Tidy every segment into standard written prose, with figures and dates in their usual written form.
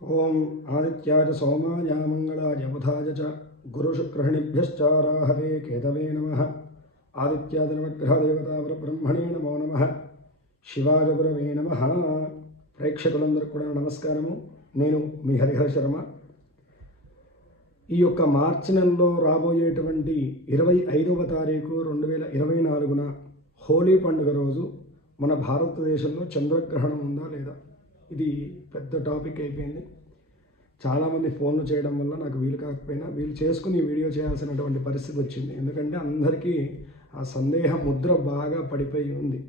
ओम आदित्याय सोमाय मंगलाय बुधाय च गुरुशुक्रहणिभ्यश्च राहवे केतवे नमः। आदित्याय नवग्रह देवता ब्रह्मणे नमो नमः। శివాయ గురవే నమః। ప్రేక్షకులందరికీ కూడా నమస్కారము। నేను మీ హరిహర శర్మ। ఈ యొక్క మార్చి నెలలో రాబోయేటువంటి 25వ తారీఖు 2024న హోలీ పండుగ రోజు మన భారతదేశంలో చంద్రగ్రహణం ఉందా లేదా, ఇది పెద్ద టాపిక్ అయిపోయింది। చాలామంది ఫోన్లు చేయడం వల్ల నాకు వీలు కాకపోయినా వీలు చేసుకుని వీడియో చేయాల్సినటువంటి పరిస్థితి వచ్చింది। ఎందుకంటే అందరికీ ఆ సందేహ ముద్ర బాగా పడిపోయి ఉంది।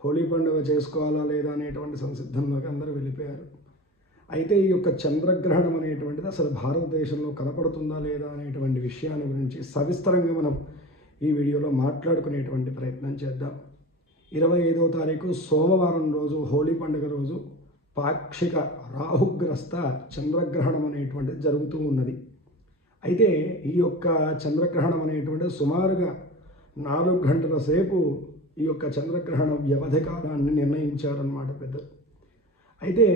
హోలీ పండుగ చేసుకోవాలా లేదా అనేటువంటి సంసిద్ధంలోకి అందరూ వెళ్ళిపోయారు। అయితే ఈ యొక్క చంద్రగ్రహణం అనేటువంటిది అసలు భారతదేశంలో కనపడుతుందా లేదా అనేటువంటి విషయాన్ని గురించి సవిస్తరంగా మనం ఈ వీడియోలో మాట్లాడుకునేటువంటి ప్రయత్నం చేద్దాం। 25వ తారీఖు సోమవారం రోజు హోలీ పండుగ రోజు పాక్షిక రాహుగ్రస్త చంద్రగ్రహణం అనేటువంటిది జరుగుతూ ఉన్నది। అయితే ఈ యొక్క చంద్రగ్రహణం అనేటువంటిది సుమారుగా 4 గంటల సేపు ఈ యొక్క చంద్రగ్రహణ వ్యవధి కాలాన్ని నిర్ణయించారన్నమాట పెద్దలు। అయితే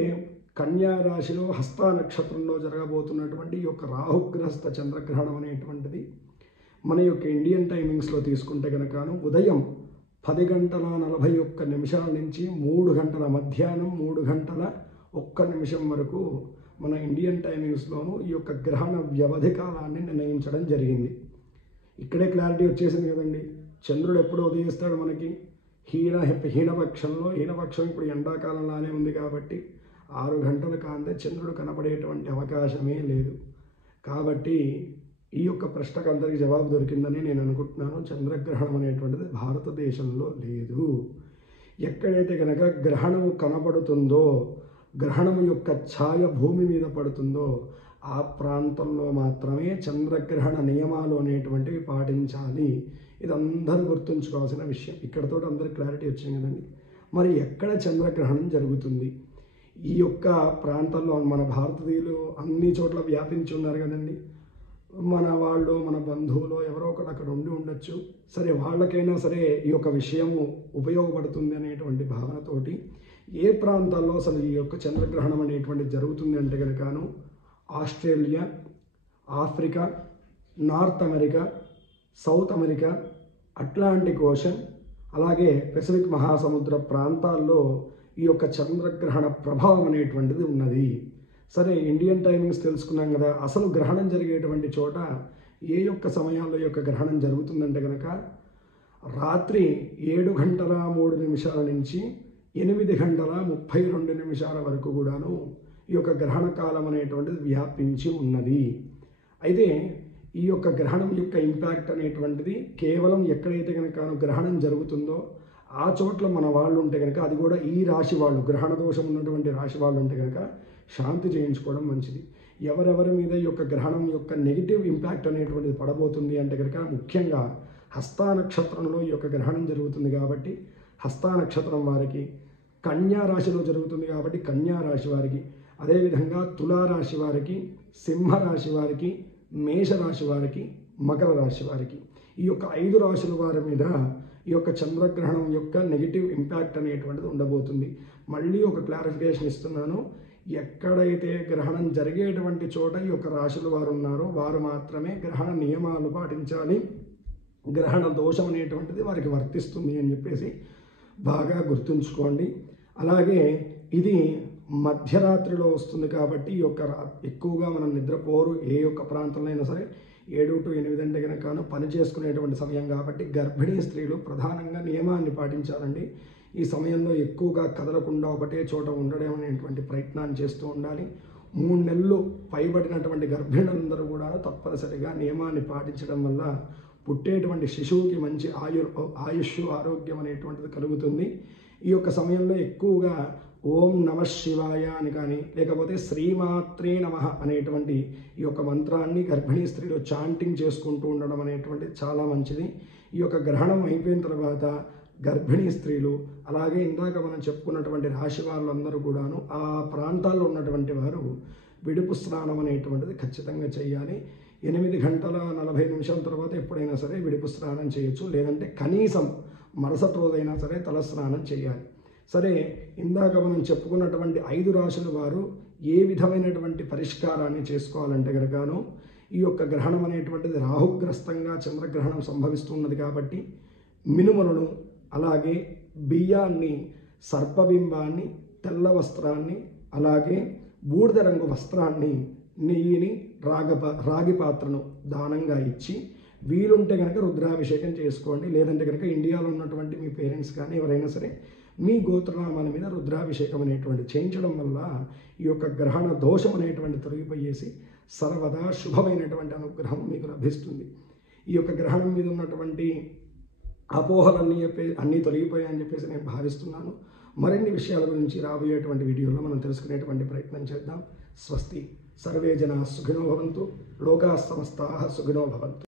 కన్యా రాశిలో హస్త నక్షత్రంలో జరగబోతున్నటువంటి ఈ యొక్క రాహుగ్రస్త చంద్రగ్రహణం అనేటువంటిది మన యొక్క ఇండియన్ టైమింగ్స్లో తీసుకుంటే కనుకను ఉదయం 10:41 నుంచి 3 గంటల మధ్యాహ్నం 3 గంటల 1 నిమిషం వరకు మన ఇండియన్ టైమింగ్స్లోనూ ఈ యొక్క గ్రహణ వ్యవధి కాలాన్ని నిర్ణయించడం జరిగింది। ఇక్కడే క్లారిటీ వచ్చేసింది కదండి। చంద్రుడు ఎప్పుడు ఉదయిస్తాడు మనకి హీనపక్షం ఇప్పుడు ఎండాకాలంలానే ఉంది కాబట్టి 6 గంటల కాంతే చంద్రుడు కనపడేటువంటి అవకాశమే లేదు। కాబట్టి ఈ యొక్క ప్రశ్నకు అందరికీ జవాబు దొరికిందని నేను అనుకుంటున్నాను। చంద్రగ్రహణం అనేటువంటిది భారతదేశంలో లేదు। ఎక్కడైతే కనుక గ్రహణము కనపడుతుందో, గ్రహణము యొక్క ఛాయ భూమి మీద పడుతుందో ఆ ప్రాంతంలో మాత్రమే చంద్రగ్రహణ నియమాలు అనేటువంటివి పాటించాలి। ఇది అందరూ గుర్తుంచుకోవాల్సిన విషయం। ఇక్కడతో అందరికి క్లారిటీ వచ్చింది కదండి। మరి ఎక్కడ చంద్రగ్రహణం జరుగుతుంది? ఈ యొక్క ప్రాంతంలో మన భారతీయులు అన్ని చోట్ల వ్యాపించి ఉన్నారు కదండి। మన వాళ్ళు, మన బంధువులు ఎవరో ఒకరు అక్కడ ఉండి ఉండొచ్చు। సరే, వాళ్ళకైనా సరే ఈ యొక్క విషయము ఉపయోగపడుతుంది అనేటువంటి భావనతోటి ఏ ప్రాంతాల్లో అసలు ఈ యొక్క చంద్రగ్రహణం అనేటువంటిది జరుగుతుంది అంటే కనుకను Australia, Africa, north America, south America, Atlantic ocean, అలాగే పెసిఫిక్ మహాసముద్ర ప్రాంతాల్లో ఈ యొక్క చంద్రగ్రహణ ప్రభావం అనేటువంటిది ఉన్నది। సరే, ఇండియన్ టైమింగ్స్ తెలుసుకున్నాం కదా। అసలు గ్రహణం జరిగేటువంటి చోట ఏ యొక్క సమయాల్లో ఈ యొక్క గ్రహణం జరుగుతుందంటే కనుక రాత్రి 7:03 నుంచి 8:32 వరకు కూడాను ఈ యొక్క గ్రహణ కాలం అనేటువంటిది వ్యాపించి ఉన్నది। అయితే ఈ యొక్క గ్రహణం యొక్క ఇంపాక్ట్ అనేటువంటిది కేవలం ఎక్కడైతే కనుక గ్రహణం జరుగుతుందో ఆ చోట్ల మన వాళ్ళు ఉంటే కనుక, అది కూడా ఈ రాశి వాళ్ళు, గ్రహణ దోషం ఉన్నటువంటి రాశి వాళ్ళు ఉంటే కనుక శాంతి చేయించుకోవడం మంచిది। ఎవరెవరి మీద ఈ యొక్క గ్రహణం యొక్క నెగిటివ్ ఇంపాక్ట్ అనేటువంటిది పడబోతుంది అంటే కనుక ముఖ్యంగా హస్త నక్షత్రంలో ఈ యొక్క గ్రహణం జరుగుతుంది కాబట్టి హస్త నక్షత్రం వారికి, కన్యా రాశిలో జరుగుతుంది కాబట్టి కన్యా రాశి వారికి, అదేవిధంగా తులారాశి వారికి, సింహరాశి వారికి, మేషరాశి వారికి, మకర రాశి వారికి, ఈ యొక్క 5 రాశుల వారి మీద ఈ యొక్క చంద్రగ్రహణం యొక్క నెగిటివ్ ఇంపాక్ట్ అనేటువంటిది ఉండబోతుంది। మళ్ళీ ఒక క్లారిఫికేషన్ ఇస్తున్నాను। ఎక్కడైతే గ్రహణం జరిగేటువంటి చోట ఈ యొక్క రాశుల వారు ఉన్నారో వారు మాత్రమే గ్రహణ నియమాలు పాటించాలి, గ్రహణ దోషం అనేటువంటిది వారికి వర్తిస్తుంది అని చెప్పేసి బాగా గుర్తుంచుకోండి। అలాగే ఇది మధ్యరాత్రిలో వస్తుంది కాబట్టి ఈ యొక్క ఎక్కువగా మనం నిద్రపోరు ఏ యొక్క ప్రాంతంలో అయినా సరే 7 to 8 అంటే కనుక పని చేసుకునేటువంటి సమయం కాబట్టి గర్భిణీ స్త్రీలు ప్రధానంగా నియమాన్ని పాటించాలండి। ఈ సమయంలో ఎక్కువగా కదలకుండా ఒకటే చోట ఉండడం అనేటువంటి ప్రయత్నాన్ని చేస్తూ ఉండాలి। 3 నెలలు పైబడినటువంటి గర్భిణులందరూ కూడా తప్పనిసరిగా నియమాన్ని పాటించడం వల్ల పుట్టేటువంటి శిశువుకి మంచి ఆయుష్ ఆరోగ్యం అనేటువంటిది కలుగుతుంది। ఈ యొక్క సమయంలో ఎక్కువగా ఓం నమ శివాయ అని కానీ లేకపోతే శ్రీమాత్రే నమః అనేటువంటి ఈ యొక్క మంత్రాన్ని గర్భిణీ స్త్రీలు చాంటింగ్ చేసుకుంటూ ఉండడం అనేటువంటిది చాలా మంచిది। ఈ యొక్క గ్రహణం అయిపోయిన తర్వాత గర్భిణీ స్త్రీలు, అలాగే ఇందాక మనం చెప్పుకున్నటువంటి రాశి వాళ్ళందరూ కూడాను ఆ ప్రాంతాల్లో ఉన్నటువంటి వారు విడుపు స్నానం అనేటువంటిది ఖచ్చితంగా చేయాలి। 8:40 తర్వాత ఎప్పుడైనా సరే విడుపు స్నానం చేయొచ్చు, లేదంటే కనీసం మరుసటి రోజైనా సరే తల స్నానం చేయాలి। సరే, ఇందాక మనం చెప్పుకున్నటువంటి 5 రాశుల వారు ఏ విధమైనటువంటి పరిష్కారాన్ని చేసుకోవాలంటే కనుకను ఈ యొక్క గ్రహణం అనేటువంటిది రాహుగ్రస్తంగా చంద్రగ్రహణం సంభవిస్తున్నది కాబట్టి మినుములను అలాగే బియ్యాన్ని, సర్పబింబాన్ని, తెల్ల వస్త్రాన్ని, అలాగే బూడిద రంగు వస్త్రాన్ని, నెయ్యిని, రాగి పాత్రను దానంగా ఇచ్చి వీలుంటే కనుక రుద్రాభిషేకం చేసుకోండి. లేదంటే కనుక ఇండియాలో ఉన్నటువంటి మీ పేరెంట్స్ కానీ ఎవరైనా సరే మీ గోత్రనామాల మీద రుద్రాభిషేకం అనేటువంటి చేయించడం వల్ల ఈ యొక్క గ్రహణ దోషం అనేటువంటి తొలగిపోయేసి సర్వదా శుభమైనటువంటి అనుగ్రహం మీకు లభిస్తుంది. ఈ యొక్క గ్రహణం మీద ఉన్నటువంటి అపోహలన్నీ అన్నీ తొలగిపోయాయని చెప్పేసి నేను భావిస్తున్నాను. మరిన్ని విషయాల గురించి రాబోయేటువంటి వీడియోలో మనం తెలుసుకునేటువంటి ప్రయత్నం చేద్దాం. స్వస్తి. సర్వే జనా సుఖినో భవంతు. లోకాః సమస్తాః సుఖినో భవంతు.